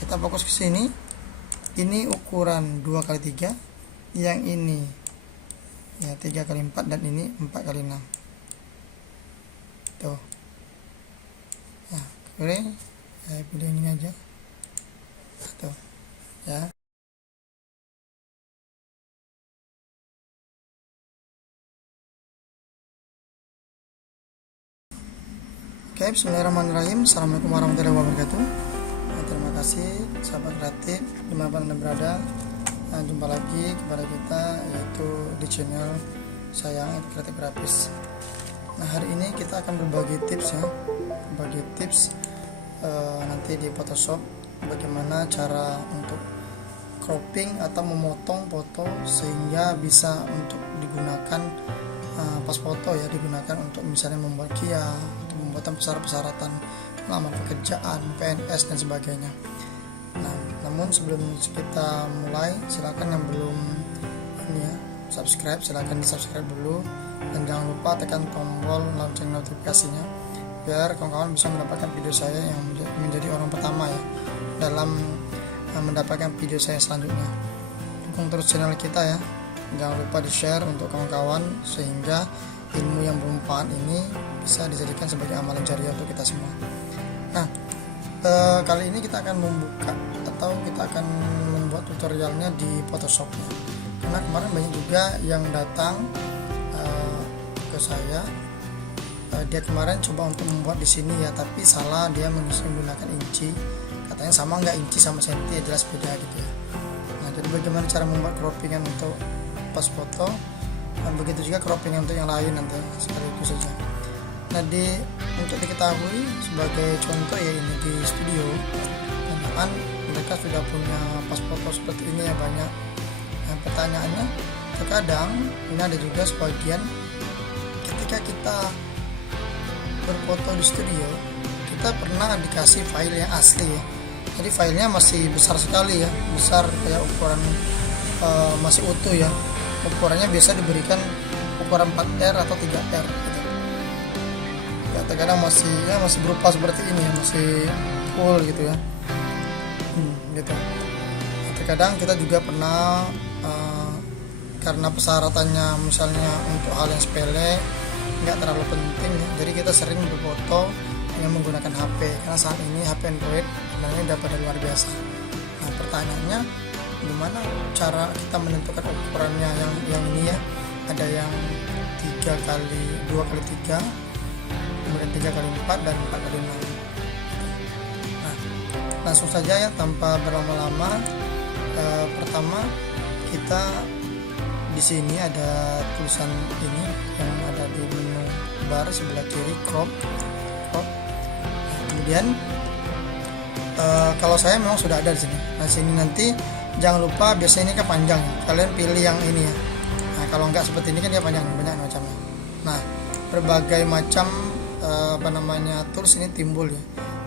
kita fokus ke sini. Ini ukuran 2x3, yang ini ya 3x4, dan ini 4x6. Tuh ya, oke, saya pilih ini aja tuh ya. Oke, bismillahirrahmanirrahim. Assalamualaikum warahmatullahi wabarakatuh. Terima kasih sahabat kreatif dimanapun Anda berada. Jumpa lagi kepada kita, yaitu di channel saya Kreatif Grafis. Nah, hari ini kita akan berbagi tips ya, berbagi tips nanti di Photoshop bagaimana cara untuk cropping atau memotong foto sehingga bisa untuk digunakan pas foto ya, digunakan untuk misalnya membuat kias, membuat persyaratan lamar pekerjaan, PNS dan sebagainya. Nah, namun sebelum kita mulai, silakan yang belum ini ya subscribe, silakan di subscribe dulu, dan jangan lupa tekan tombol lonceng notifikasinya biar kawan-kawan bisa mendapatkan video saya yang menjadi orang pertama ya dalam mendapatkan video saya selanjutnya. Dukung terus channel kita ya, jangan lupa di share untuk kawan-kawan sehingga ilmu yang bermanfaat ini bisa dijadikan sebagai amalan jariah untuk kita semua. Nah, kali ini kita akan membuka atau kita akan membuat tutorialnya di Photoshop ya. Karena kemarin banyak juga yang datang ke saya, dia kemarin coba untuk membuat di sini ya, tapi salah, dia menggunakan inci, katanya sama nggak inci sama senti, ya jelas beda gitu ya. Nah, jadi bagaimana cara membuat croppingan untuk pas foto, dan begitu juga croppingan untuk yang lain nanti sekaligus saja. Nah, untuk diketahui sebagai contoh ya, ini di studio kan mereka sudah punya pas foto seperti ini ya, banyak. Nah, pertanyaannya terkadang ini ada juga sebagian ketika kita berfoto di studio, kita pernah dikasih file yang asli ya, jadi filenya masih besar sekali ya, besar kayak ukuran masih utuh ya, ukurannya biasa diberikan ukuran 4R atau 3R gitu. Ya, terkadang masih berupa seperti ini ya, masih full gitu ya, gitu. Terkadang kita juga pernah karena persyaratannya misalnya untuk hal yang sepele, nggak terlalu penting ya, jadi kita sering berfoto dengan menggunakan HP, karena saat ini HP Android sebenarnya udah pada luar biasa. Nah, pertanyaannya gimana cara kita menentukan ukurannya yang ini ya, ada yang 2x3, kemudian 3x4 dan 4x6. Nah, langsung saja ya tanpa berlama-lama. Pertama kita di sini ada tulisan ini yang ada di menu bar sebelah kiri, crop. Nah, kemudian kalau saya memang sudah ada di sini. Nah, sini nanti jangan lupa, biasanya ini kan panjang, kalian pilih yang ini ya. Nah, kalau enggak seperti ini kan dia panjang, banyak macamnya. Nah, berbagai macam tools ini timbul ya,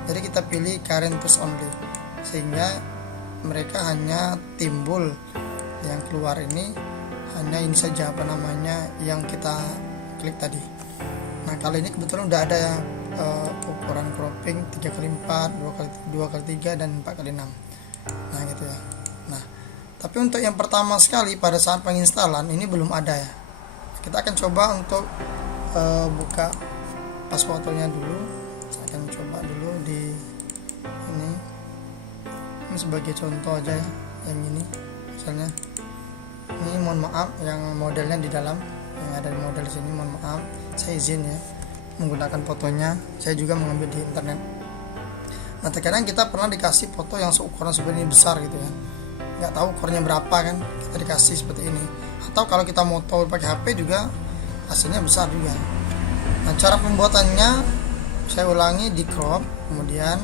jadi kita pilih current tools only, sehingga mereka hanya timbul yang keluar ini hanya ini saja yang kita klik tadi. Nah, kali ini kebetulan udah ada ya ukuran cropping 3x4, 2x3 dan 4x6. Nah, gitu ya. Nah, tapi untuk yang pertama sekali pada saat penginstalan ini belum ada ya. Kita akan coba untuk buka pas fotonya dulu. Saya akan coba dulu di ini sebagai contoh aja ya, yang ini misalnya. Ini mohon maaf yang modelnya di dalam, yang ada di model sini, mohon maaf, saya izin ya menggunakan fotonya, saya juga mengambil di internet. Nah, terkadang kita pernah dikasih foto yang seukuran seperti ini, besar gitu ya, nggak tahu ukurannya berapa kan, kita dikasih seperti ini. Atau kalau kita moto pakai HP juga hasilnya besar juga. Nah, cara pembuatannya saya ulangi, di crop, kemudian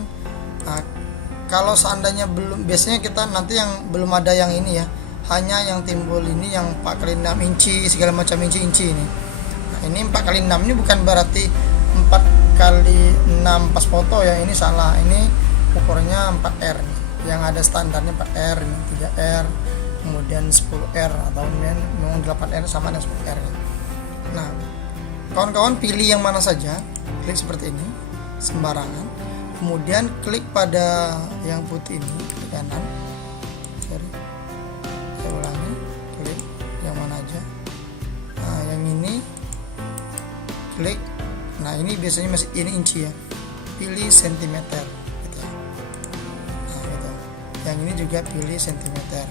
kalau seandainya belum, biasanya kita nanti yang belum ada yang ini ya, hanya yang timbul ini yang 4x6 inci segala macam inci ini. Nah, ini 4x6 ini bukan berarti 4x6 pas foto ya, ini salah, ini ukurannya 4R, yang ada standarnya 4R, 3R, kemudian 10R atau memang 8R sama dengan 10R. Nah, kawan-kawan pilih yang mana saja, klik seperti ini sembarangan. kemudian klik pada yang putih ini ke kanan. Sorry, saya ulangi, klik yang mana aja. Nah yang ini klik. Nah ini biasanya masih ini inci ya, pilih sentimeter gitu ya. Nah gitu, yang ini juga pilih sentimeter.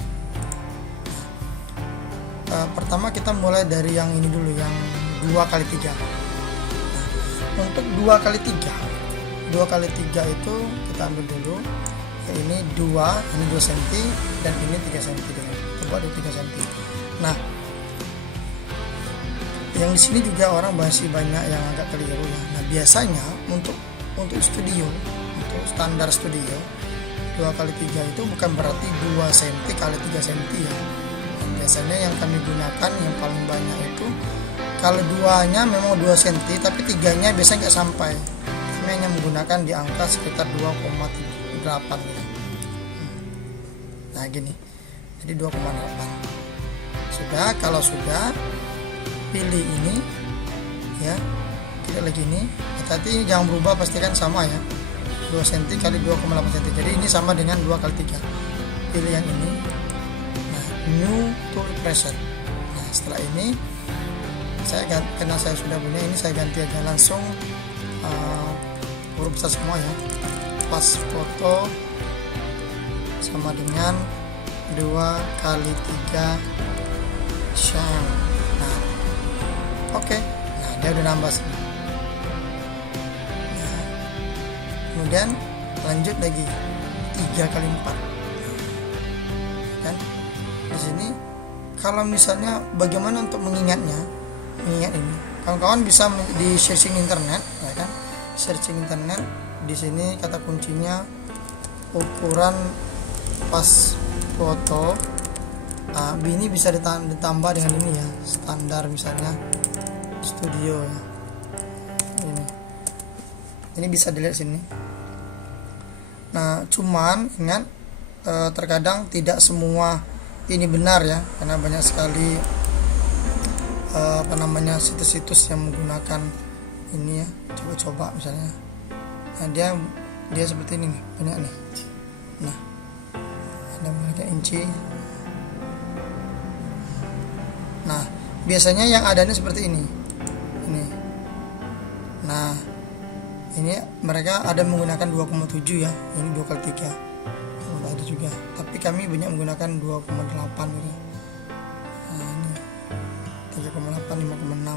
Pertama kita mulai dari yang ini dulu, yang 2x3. Nah, untuk 2x3 itu kita ambil dulu. Ini 2 cm dan ini 3 cm dulu. Coba di 3 cm. Nah, yang di sini juga orang masih banyak yang agak keliru ya. Nah, biasanya untuk studio, untuk standar studio 2x3 itu bukan berarti 2 cm kali 3 cm ya. Biasanya yang kami gunakan yang paling banyak itu kalau 2-nya memang 2 cm tapi 3-nya biasanya nggak sampai. Kami hanya menggunakan di angka sekitar 2,8 ya. Nah gini, jadi 2,8 sudah. Kalau sudah, pilih ini ya, kita lagi ini hati-hati jangan berubah, pastikan sama ya, 2 cm kali 2,8 cm. Jadi ini sama dengan 2x3. Pilih yang ini. New tool preset. Nah setelah ini karena saya sudah punya ini, saya ganti aja langsung huruf besar semua ya. Pas foto sama dengan 2x3 share. Nah oke. Nah dia udah nambah sini. Nah, kemudian lanjut lagi 3x4 kan. Di sini kalau misalnya bagaimana untuk mengingat ini, kawan-kawan bisa di searching internet ya kan, searching internet. Di sini kata kuncinya ukuran pas foto. Nah, ini bisa ditambah dengan ini ya, standar misalnya studio ya. Ini bisa dilihat sini. Nah cuman ingat, terkadang tidak semua ini benar ya, karena banyak sekali situs-situs yang menggunakan ini ya. Coba misalnya, nah dia seperti ini nih, banyak nih. Nah ada banyak inci. Nah biasanya yang adanya seperti ini. Nah ini mereka ada menggunakan 2,7 ya, ini 2x3 ada juga, tapi kami banyak menggunakan 2,8 ini. Nah ini 3,8, 5,6.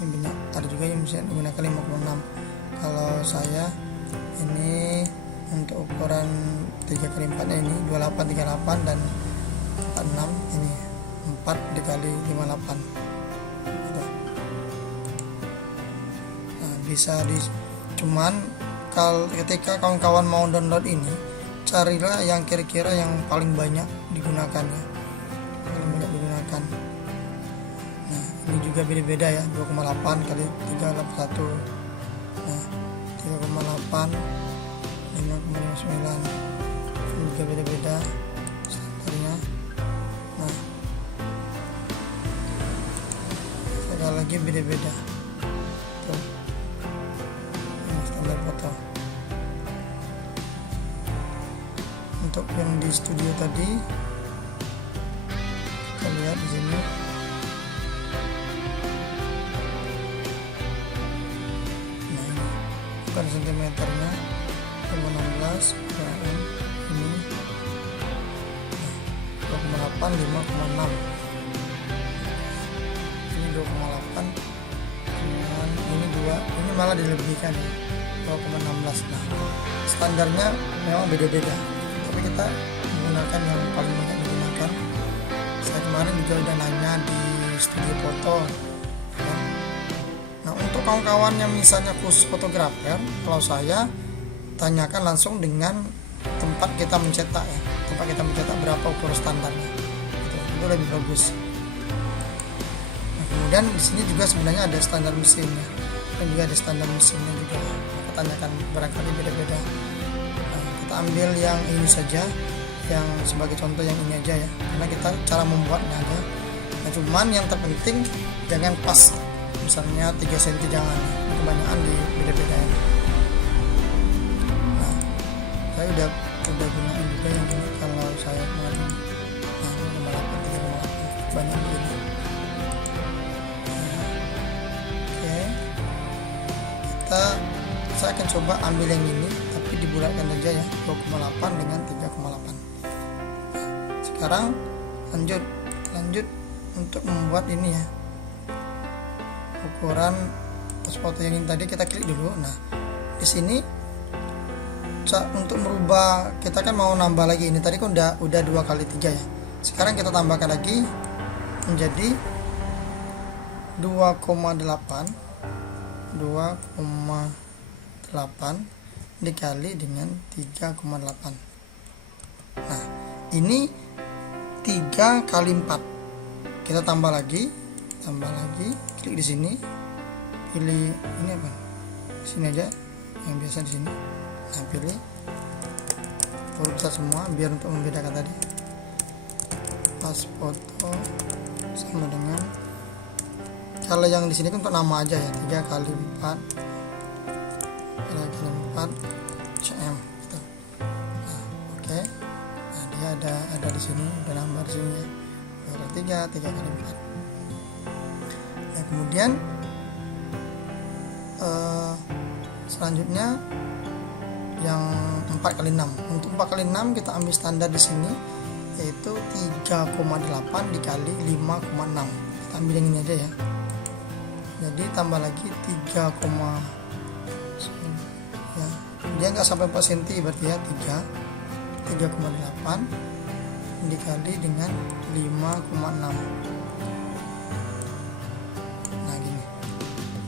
Ini banyak, ada juga yang bisa menggunakan 5,6. Kalau saya ini untuk ukuran 3x4 ini 28, 38 dan 46, ini 4 dikali 58 gitu. Nah bisa cuman kalau ketika kawan-kawan mau download ini, carilah yang kira-kira yang paling banyak digunakan ya, Nah ini juga beda-beda ya, 2,8 kali 3,81. Nah 3,8, 5,59. Ini juga beda-beda standarnya. Nah sekali lagi beda-beda tuh, ini standar foto. Untuk yang di studio tadi kita lihat di sini. Nah ini bukan sentimeternya, 16 ukuran ini. Nah, 2,8, 5,6. Ini 2,8. Kemudian ini 2, ini malah dilebihkan ya, 2,16. Nah standarnya memang beda-beda, tapi kita menggunakan yang paling banyak digunakan. Saya kemarin juga udah nanya di studio foto ya. Nah untuk kawan-kawan yang misalnya khusus fotografer, kalau saya tanyakan langsung dengan tempat kita mencetak ya, tempat kita mencetak berapa ukuran standarnya gitu. Itu lebih bagus. Nah, kemudian di sini juga sebenarnya ada standar mesinnya, dan juga ada standar mesinnya juga. Kita tanyakan, barangkali beda-beda. Kita ambil yang ini saja, yang sebagai contoh yang ini aja ya, karena kita cara membuatnya aja. Nah cuman yang terpenting jangan pas, misalnya 3 cm jangan, kebanyakan di beda-beda ya. udah gunain juga yang ini kalau saya kemarin. Nah, 58 banyak begini. Saya akan coba ambil yang ini tapi dibulatkan aja ya, 2,8 dengan 3,8. Sekarang lanjut untuk membuat ini ya, ukuran pas foto yang ini tadi kita klik dulu. Nah, di sini untuk merubah, kita kan mau nambah lagi, ini tadi kan udah 2 kali 3 ya. Sekarang kita tambahkan lagi menjadi 2,8 dikali dengan 3,8. Nah, ini 3 kali 4. Kita tambah lagi, klik di sini, pilih ini apa? Sini aja, yang biasa di sini. Nah, pilih huruf besar semua biar untuk membedakan tadi. Pas foto sama dengan, kalau yang di sini kan untuk nama aja ya, 3 kali 4 cm gitu. Nah, oke. Nah, dia ada di sini, udah nambah di sini ya. 3 kali 4. Nah, kemudian selanjutnya yang 4 kali 6. Untuk 4 kali 6 kita ambil standar di sini, yaitu 3,8 dikali 5,6. Kita ambil yang ini aja ya. Jadi tambah lagi 3, ya, dia nggak sampai 4 cm berarti ya, 3,8 dikali dengan 5,6. Nah, gini.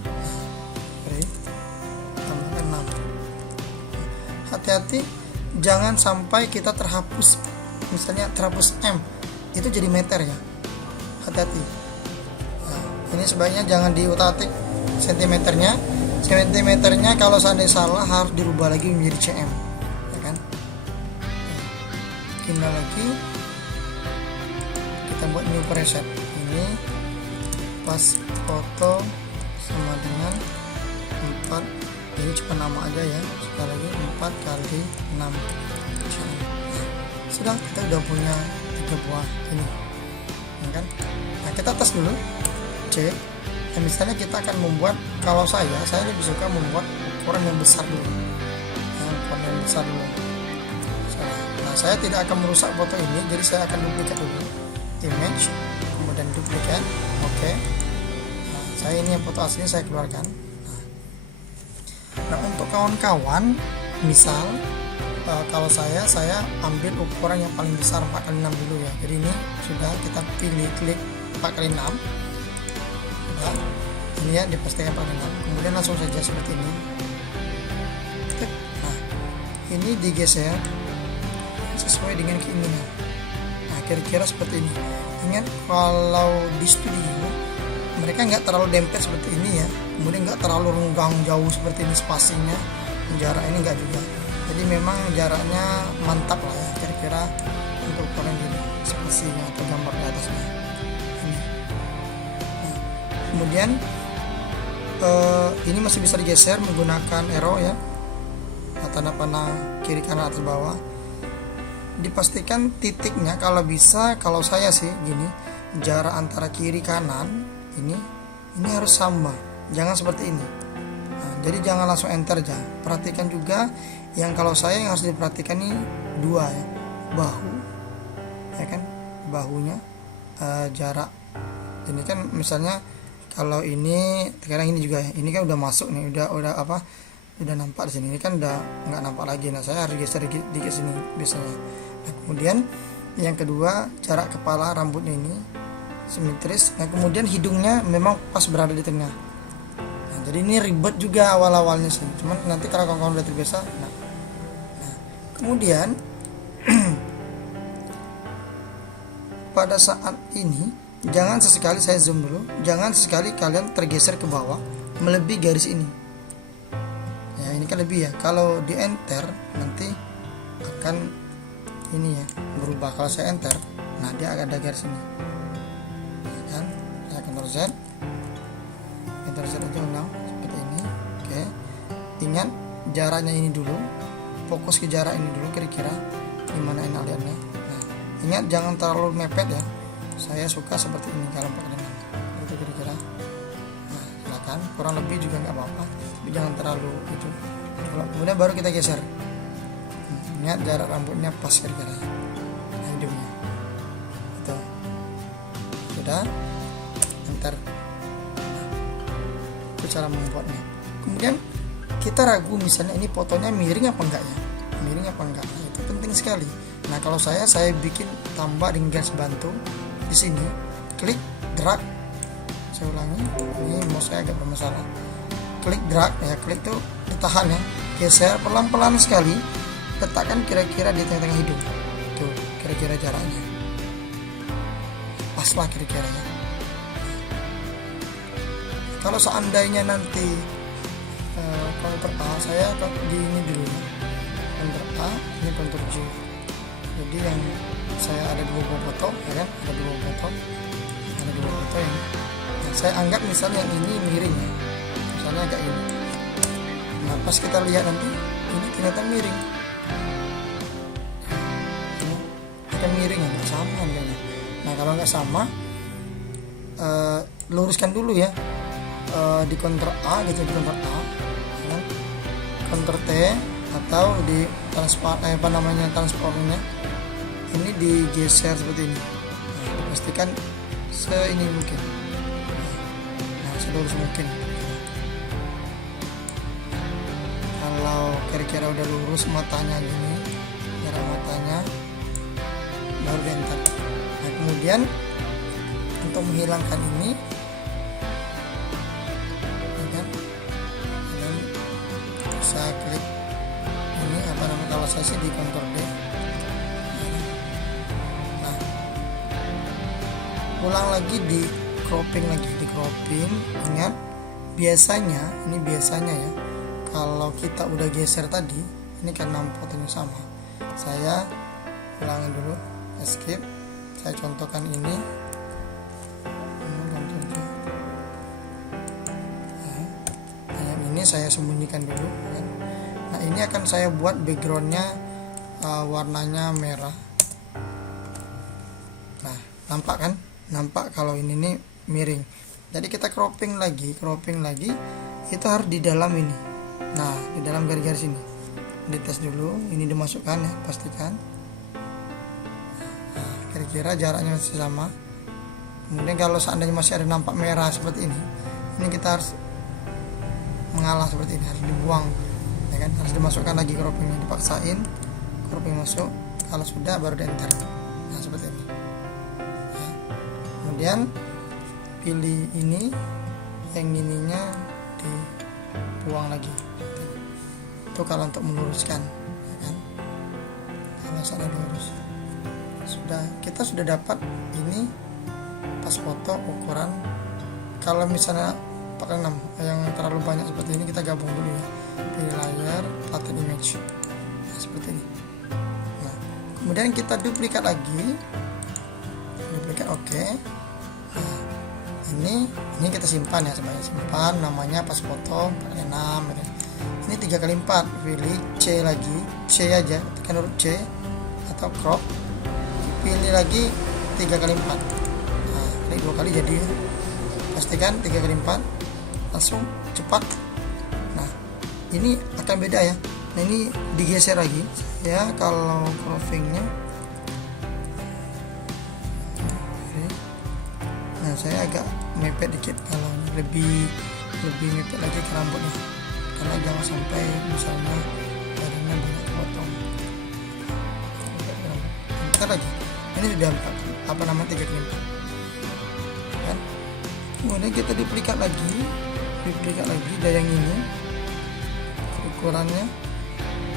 Nah, tambahkan 6. Hati-hati jangan sampai kita terhapus, misalnya terhapus M itu jadi meter ya, hati-hati. Nah, ini sebaiknya jangan diutak-atik sentimeternya kalau seandainya salah harus dirubah lagi menjadi cm ya kan. Kita lagi, kita buat new preset. Ini pas foto sama dengan 4, ini cuma nama aja ya, sekali lagi 4 kali 6 cm. Sudah, kita udah punya 3 buah ini ya kan. Nah, kita tes dulu C. Nah, misalnya kita akan membuat, kalau saya lebih suka membuat ukuran yang besar dulu Nah, saya tidak akan merusak foto ini, jadi saya akan duplikat dulu, image, kemudian duplikat, oke. Nah, saya ini yang foto aslinya saya keluarkan. Nah, untuk kawan-kawan, misal kalau saya ambil ukuran yang paling besar 4 kali 6 dulu ya. Jadi ini sudah kita pilih, klik 4 kali 6. Nah, ini ya, dipastikan 4 kali 6. Kemudian langsung saja seperti ini. Nah, ini digeser sesuai dengan keinginan. Nah, kira-kira seperti ini. Ingat, kalau di studio mereka nggak terlalu dempet seperti ini ya, kemudian nggak terlalu renggang jauh seperti ini spasinya, jarak ini nggak juga. Jadi memang jaraknya mantap lah ya, kira-kira untuk ukuran gini spasinya atau gambar di atasnya ini. Nah, kemudian ini masih bisa digeser menggunakan arrow ya, tanda panah kiri kanan atas bawah. Dipastikan titiknya kalau bisa, kalau saya sih gini, jarak antara kiri kanan ini harus sama, jangan seperti ini. Nah, jadi jangan langsung enter aja, perhatikan juga yang, kalau saya yang harus diperhatikan ini 2 ya, bahu ya kan, bahunya jarak ini kan, misalnya kalau ini sekarang ini juga ya, ini kan udah masuk nih, udah nampak di sini, ini kan udah nggak nampak lagi. Nah, saya harus geser dikit sini biasanya. Nah, kemudian yang kedua, jarak kepala rambutnya ini simetris. Nah, kemudian hidungnya memang pas berada di tengah. Nah, jadi ini ribet juga awal-awalnya sih, cuman nanti kalau kawan-kawan udah terbiasa. Nah, kemudian pada saat ini jangan sesekali, saya zoom dulu, jangan sesekali kalian tergeser ke bawah melebihi garis ini ya, ini kan lebih ya. Kalau di enter nanti akan ini ya berubah. Kalau saya enter, nah dia akan ada garis ini ya kan. Saya Ctrl Z aja ulang seperti ini. Oke, ingat jaraknya ini dulu, fokus ke jarak ini dulu, kira-kira gimana enak lihatnya. Nah, ingat jangan terlalu mepet ya, saya suka seperti ini kalau 4x6 itu kira-kira. Nah, silakan, kurang lebih juga nggak apa-apa, tapi jangan terlalu itu. Kemudian baru kita geser. Ingat jarak rambutnya pas kira-kira, nah, hidungnya itu sudah. Ntar itu cara membuatnya. Kemudian kita ragu misalnya ini fotonya miring apa enggak ya, miring apa enggak, nah, itu penting sekali. Nah kalau saya bikin tambah dengan garis bantu di sini, klik drag, saya ulangi, ini mouse saya agak bermasalah, klik drag ya, klik tuh ditahan ya, geser pelan-pelan sekali, letakkan kira-kira di tengah-tengah hidung tuh, kira-kira jaraknya pas lah kira-kira ya. Kalau seandainya nanti kontur A, saya di ini dulu ya, kontur A, ini kontur J. Jadi yang saya ada dua foto ya kan, ada dua foto ini. Nah, saya anggap misalnya yang ini miring ya, misalnya agak ini. Nah pas kita lihat nanti ini ternyata miring, ini agak miring ya, nggak sama kayaknya. Nah kalau nggak sama, luruskan dulu ya. Di counter A gitu, di counter A ya. Counter T atau di transformnya ini digeser seperti ini. Nah, pastikan seini mungkin, nah selurus mungkin. Kalau kira-kira udah lurus matanya gini, jarak matanya, baru enter. Nah kemudian untuk menghilangkan ini saya klik ini apa namanya, kalau saya sih di Ctrl D. Nah ulang lagi di cropping lagi, di cropping. Ingat biasanya ya, kalau kita udah geser tadi ini kan 6 fotonya sama, saya ulangin dulu, escape, saya contohkan ini. Ini saya sembunyikan dulu kan. Nah ini akan saya buat backgroundnya warnanya merah. Nah nampak kan, nampak kalau ini nih miring. Jadi kita cropping lagi itu harus di dalam ini. Nah di dalam garis-garis ini dites dulu, ini dimasukkan ya, pastikan. Nah, kira-kira jaraknya masih sama. Kemudian kalau seandainya masih ada nampak merah seperti ini kita harus mengalah seperti ini, harus dibuang ya kan, harus dimasukkan lagi croppingnya, dipaksain cropping masuk. Kalau sudah baru di enter. Nah seperti ini ya. Kemudian pilih ini, yang ininya dibuang lagi. Itu kalau untuk meluruskan ya kan, kalau sana lurus. Kita sudah dapat ini pas foto ukuran. Kalau misalnya pakai 6 yang terlalu banyak seperti ini, kita gabung dulu ya, pilih layar, flatten image, nah seperti ini. Nah kemudian kita duplikat lagi, oke. Nah ini kita simpan ya, sebagai simpan namanya pas foto 4x6 ya. Ini 3x4, pilih C lagi, C aja, tekan huruf C atau crop, pilih lagi 3x4. Nah klik 2 kali jadi ya. Pastikan 3x4 langsung cepat. Nah ini akan beda ya. Nah ini digeser lagi ya, kalau croppingnya. Nah saya agak mepet dikit, kalau lebih mepet lagi ke rambutnya, karena jangan sampai misalnya badannya banyak potong. Bentar lagi, ini sudah apa nama 3x4 kan. Kemudian kita duplikat lagi dari yang ini ukurannya,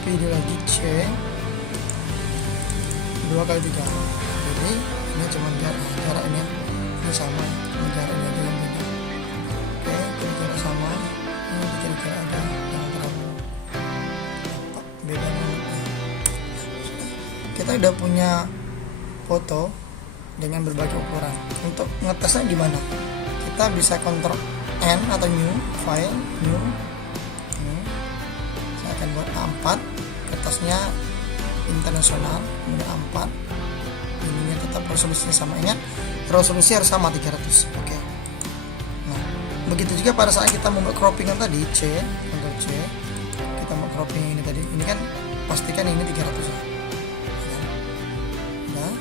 pilih lagi C 2x3. Jadi ini cuma jarak ini sama, cuma jarak ini aja yang beda. Oke, kira-kira sama. Ini kira-kira ada yang terlalu beda banget. Kita udah punya foto dengan berbagai ukuran. Untuk ngetesnya gimana? Kita bisa Ctrl N atau new file, new. Saya akan buat A4, kertasnya internasional, kemudian A4, ininya tetap resolusinya sama. Ingat, resolusi harus sama 300. Oke. Nah, begitu juga pada saat kita membuat croppingan tadi, Ctrl C, kita mau cropping ini tadi, ini kan pastikan ini 300 ya. Nah,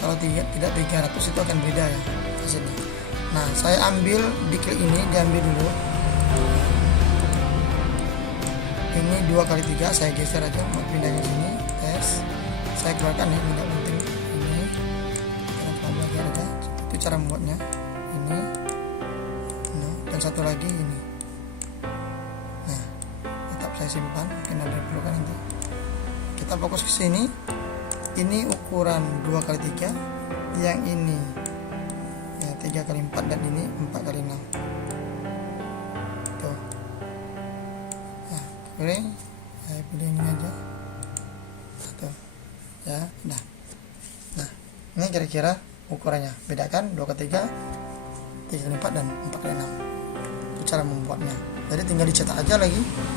kalau tidak 300 itu akan beda ya hasilnya. Nah, saya ambil, diklik ini, diambil dulu. Ini 2x3, saya geser aja, mau pindah ke sini, tes. Saya keluarkan ya, tidak penting. Ini kita tambah lagi aja. Itu cara membuatnya. Ini, nah, dan satu lagi ini. Nah, tetap saya simpan, mungkin ada diperlukan nanti. Kita fokus ke sini. Ini ukuran 2x3, yang ini ya 3x4 dan ini 4x6. Tuh. Nah, oke, saya pilih ini aja. Tuh. Ya, udah. Nah, ini kira-kira ukurannya. Bedakan 2x3, 3x4 dan 4x6. Itu cara membuatnya. Jadi tinggal dicetak aja lagi. Nah,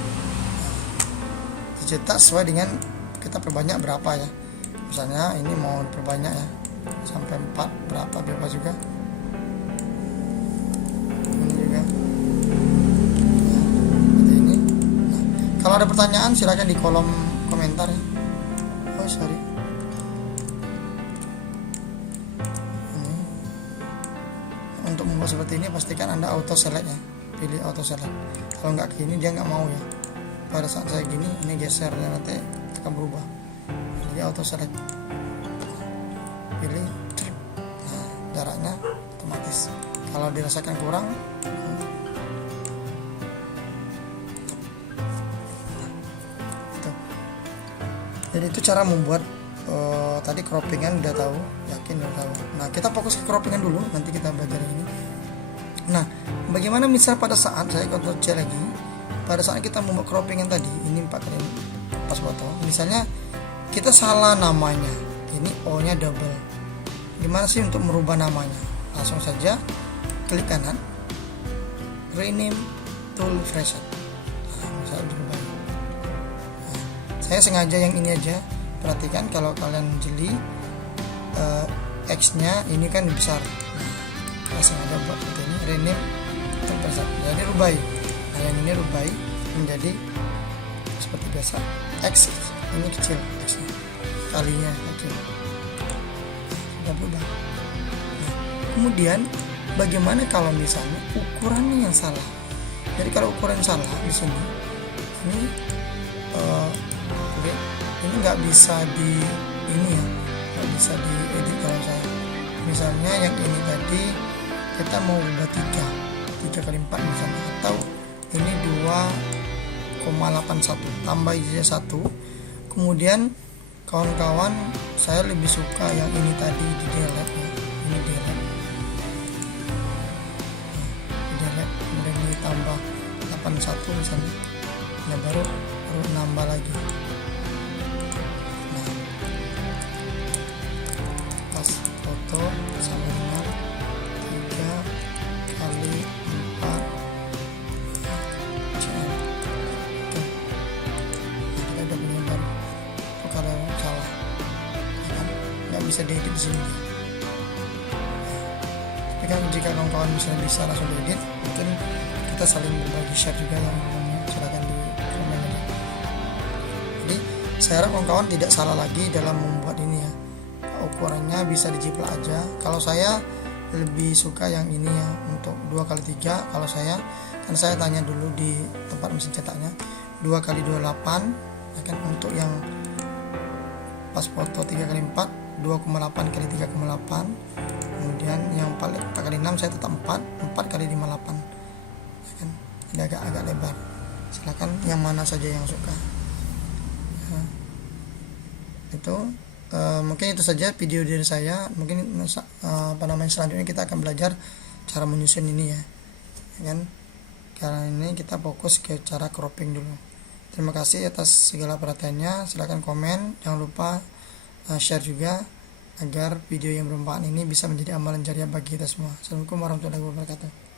dicetak sesuai dengan kita perbanyak berapa ya. Misalnya ini mau perbanyak ya, sampai 4 berapa juga. Ini juga ya, seperti ini. Nah, kalau ada pertanyaan silakan di kolom komentar ya. Oh sorry, ini untuk membuat seperti ini pastikan Anda auto select ya, pilih auto select. Kalau nggak gini dia nggak mau ya. Pada saat saya gini ini geser ya, nanti akan berubah. Jadi auto select, pilih trip. Nah, jaraknya otomatis. Kalau dirasakan kurang, itu. Jadi itu cara membuat tadi croppingan udah tahu, yakin udah tahu. Nah, kita fokus ke croppingan dulu, nanti kita belajar ini. Nah, bagaimana misal pada saat saya Ctrl C lagi, pada saat kita membuat croppingan tadi, ini 4 kali pas foto, misalnya kita salah namanya, ini O nya double. Gimana sih untuk merubah namanya? Langsung saja klik kanan, rename tool preset. Nah, misalnya dirubah. Nah, saya sengaja yang ini aja. Perhatikan kalau kalian jeli, X nya ini kan besar. Nah, saya sengaja buat seperti ini, rename tool preset. Jadi rubai. Nah, yang ini rubai menjadi seperti biasa. X ini kecil, X nya kalinya kecil. Sudah berubah. Nah, kemudian bagaimana kalau misalnya ukurannya yang salah? Jadi kalau ukuran salah di sini, ini ini nggak bisa di ini ya, nggak bisa diedit kalau saya. Misalnya yang ini tadi kita mau ubah 3x4 misalnya, atau ini 2,81 tambah aja 1. Kemudian kawan-kawan, saya lebih suka yang ini tadi di delete ya, ini delete. Nah, delete kemudian ditambah 81 misalnya. Nah, baru nambah lagi. Nah, pas foto sama dengan 3x4 cm. Oke. Nah, kita udah punya baru. Kalau salah nggak bisa diedit di sini. Tapi kan jika kawan-kawan bisa langsung diedit, mungkin kita saling berbagi share juga yang umumnya. Silakan di komen aja. Jadi saya harap kawan-kawan tidak salah lagi dalam membuat ini ya. Ukurannya bisa dijiplak aja. Kalau saya lebih suka yang ini ya, untuk 2x3. Kalau saya, kan saya tanya dulu di tempat mesin cetaknya 2x28 ya kan, untuk yang pas foto 3x4 2,8x3,8. kemudian yang paling 4x6 saya tetap 4x58 ya kan, ini agak lebar. Silakan yang mana saja yang suka ya. Itu mungkin itu saja video dari saya. Mungkin selanjutnya kita akan belajar cara menyusun ini ya kan. Karena ini kita fokus ke cara cropping dulu. Terima kasih atas segala perhatiannya. Silahkan komen, jangan lupa share juga agar video yang bermanfaat ini bisa menjadi amalan jariah bagi kita semua. Assalamualaikum warahmatullahi wabarakatuh.